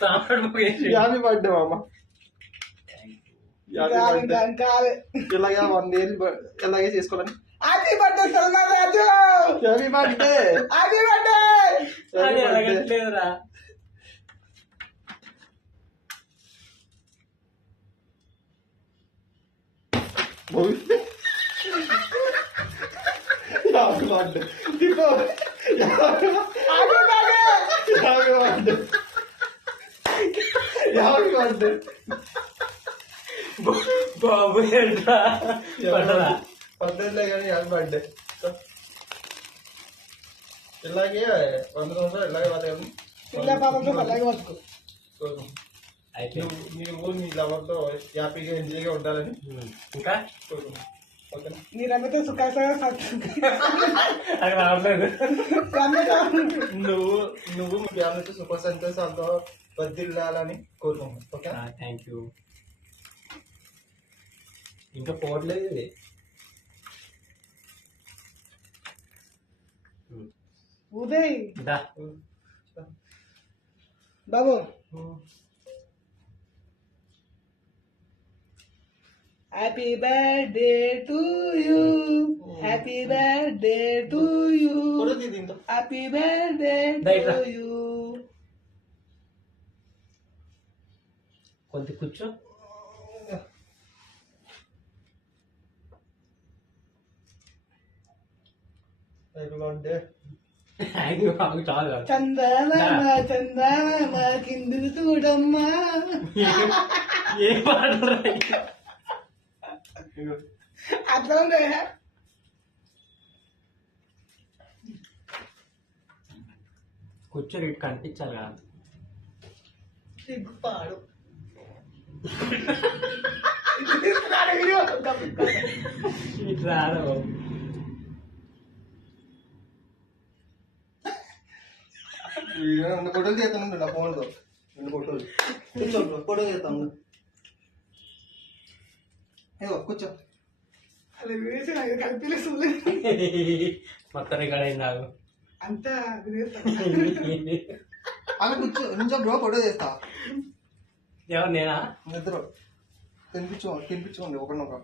Happy birthday మామ. ఇలాగే 1 year ఇలాగే చేసుకోవాలని. Happy birthday Salman Raju. Happy birthday. Happy birthday. బాబు పద్దెనిమిదిలే కానీ హ్యాపీ బర్త్డే. ఇలాగే 100 సంవత్సరాలు ఇలాగే బతకాలి. నువ్వు నీ లవర్తో హ్యాపీగా ఎంజాయ్గా ఉండాలని ఇంకా మీరందరితో సుఖాలుగా నువ్వు మీ ఫ్యామిలీతో సుఖ సంతోషాలతో వర్ధిల్లాలని కోరుకుంటున్నాను. Okay, thank you. ఇంకా పోవట్లేదు ఇది. ఉదయ్ బాబు happy birthday to you. Happy birthday to you. Happy birthday to you. కొంత కూర్చో. చందనమ్మ చందనమ్మ కిందికి చూడమ్మా. ఏ పాట అట్లా ఉండే. కూర్చో, ఇటు కనిపించాలి కదా. సిగ్గుపాడు ఇటు రాడు. ఫోటోలు చేస్తాను నా ఫోన్లో. 2 ఫోటోలు కూర్చో, ఫోటో చేస్తాను. కూర్చో. అలా వేసి నాకు కలిపి చూడలేదు. మొత్తం రికార్డ్ నాకు అంతా అలా కూర్చో నుంచో బ్రో, ఫోటో చేస్తా. ఎవరు నేనా? ఇద్దరు తినిపించుకోండి ఒకరినొక.